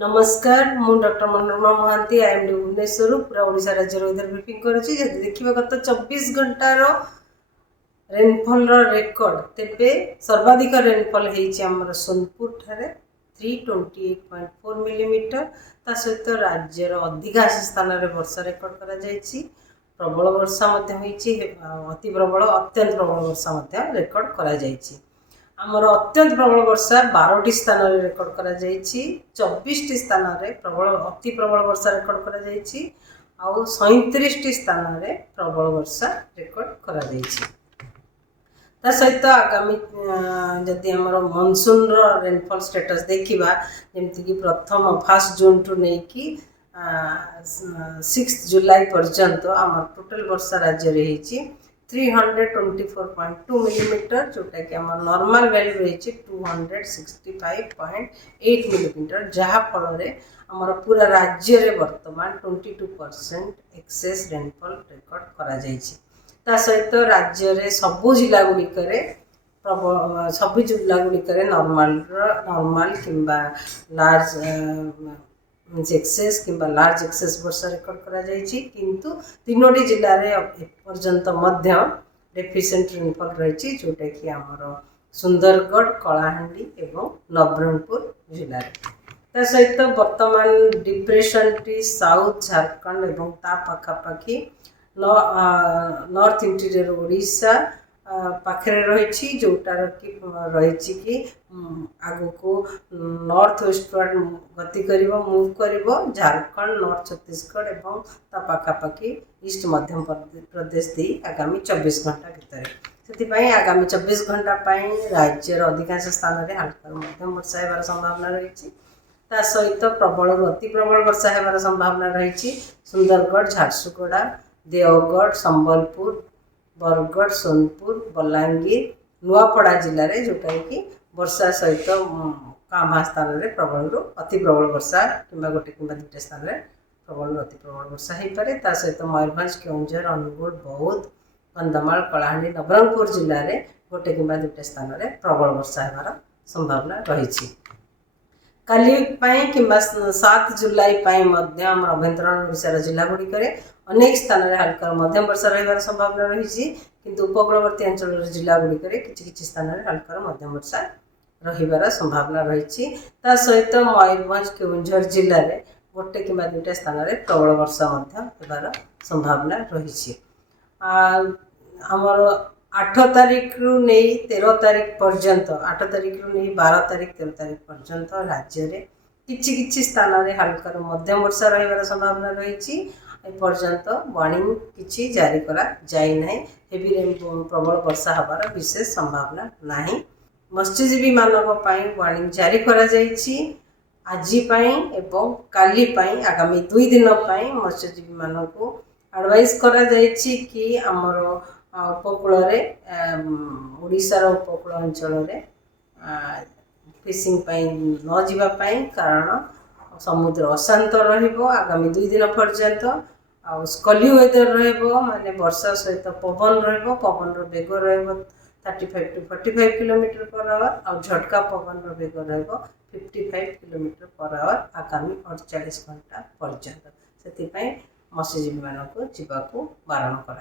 नमस्कार मु doctor Manorama Mahanti IMD Bhubaneswar पूरा ओडिशा राज्य वेदर ब्रीफिंग करुच्ची देखिए गत 24 घंटार रेनफॉल रेकर्ड तेबे सर्वाधिक रेनफॉल होमर सोनपुर ठारे 328.4 मिलीमीटर ता सहित राज्यर अधिकांश स्थान में वर्षा रेकर्ड करा प्रबल वर्षा अति प्रबल अत्यंत प्रबल वर्षा रेकर्ड करा आमर अत्यंत प्रबल वर्षा 12टी स्थान में रेकर्ड करा 24टी स्थान में प्रबल अति प्रबल वर्षा रेकर्ड करा 37टी स्थान में प्रबल वर्षा रेकर्ड करा ता सहित आगामी जदि आमर मनसून रेनफॉल स्टेटस देखा जमीक प्रथम 1 जून टू नहीं 6 जुलाई पर्यंत आम टोटल वर्षा राज्य में 324.2 मिलीमीटर जोटा कि आम नॉर्मल वैल्यू रही 265.8 मिलीमीटर जहाँ फल आमर पूरा राज्य में वर्तमान 22% एक्सेस रेनफॉल रेकर्ड करा ता सहित राज्य में सबू जिला गुड़िक सब जिला गुड़िक नॉर्मल किंबा लार्ज एक्सेस किंबा लार्ज एक्सेस वर्षा रेकर्ड करा किंतु 3टी जिले में पर्यंत डेफिशिएंट रेनफॉल रही जोटा कि आमर सुंदरगढ़ कलाहांडी एवं नवरंगपुर जिले ता सहित वर्तमान डिप्रेशन टी साउथ झारखंड एवं ता पाखापाखि नॉर्थ इंटीरियर ओडिशा पाखे रही जोटार कि रही कि आगु को नॉर्थ वेस्टवर्ड गति कर मूव कर झारखंड नॉर्थ छत्तीसगढ़ एवं ता पाखापाखि ईस्ट मध्य प्रदेश दी आगामी 24 घंटा भितर से आगामी 24 घंटा राज्यर अधिकांश स्थान में हल्का मध्यम वर्षा होबार संभावना रही ता सहित प्रबल अति प्रबल वर्षा होबार संभावना रही सुंदरगढ़ झारसुगुड़ा देवगढ़ संबलपुर बरगढ़ सोनपुर बलांगीर नुआपड़ा जिले में जोटा कि वर्षा सहित कामा स्थान में प्रबल अति प्रबल वर्षा कि गोटे कि 2टा स्थान में प्रबल अति प्रबल वर्षा हो पाए ता सहित मयूरभंज केउंझर अनुगुल बौद्ध कंधमाल कलाहांडी नवरंगपुर जिले में गोटे कि 2टा स्थान में प्रबल वर्षा होबार संभावना रही काली कि 7 जुलाई अभ्यंतरण ओडिशार जिला गुड़िक अनेक स्थान में हल्का मध्यम वर्षा रही संभावना रही किंतु उपकूलवर्ती अंचल जिला गुड़िक किसी स्थान में हल्का मध्यम वर्षा रही संभावना रही सहित मयूरभंज केउंझर जिले में गोटे कि 2टा स्थान में प्रबल वर्षा होबार संभावना रही आमर 8 तारिख रु नहीं 13 तारिख पर्यंत 8 तारिख रु नहीं 12 तारिख 13 तारिख पर्यंत राज्य में किछि स्थान में हल्का मध्यम वर्षा रही संभावना रही पर्यंत वार्निंग किछि जारी करा जाय नाही हेवी प्रबल वर्षा होबार विशेष संभावना नाही मत्स्यजीवी मानक पई वार्निंग जारी करा जायछि आजि पई एवं काली पई आगामी 2 दिन पई मत्स्यजीवी मानक एडवाइस करा जायछि कि हमर उपकूल ओडिशार उपकूल अंचल फिशिंग न जावाई कारण समुद्र अशांत आगामी 2 दिन पर्यंत स्कली वेदर माने वर्षा सहित पवन पवन बेग 35 to 45 किलोमीटर पर आवर और झटका पवन बेग 55 किलोमीटर पर आवर आगामी 48 घंटा पर्यंत से मत्स्यजीवी मानक जावाक बारण कर।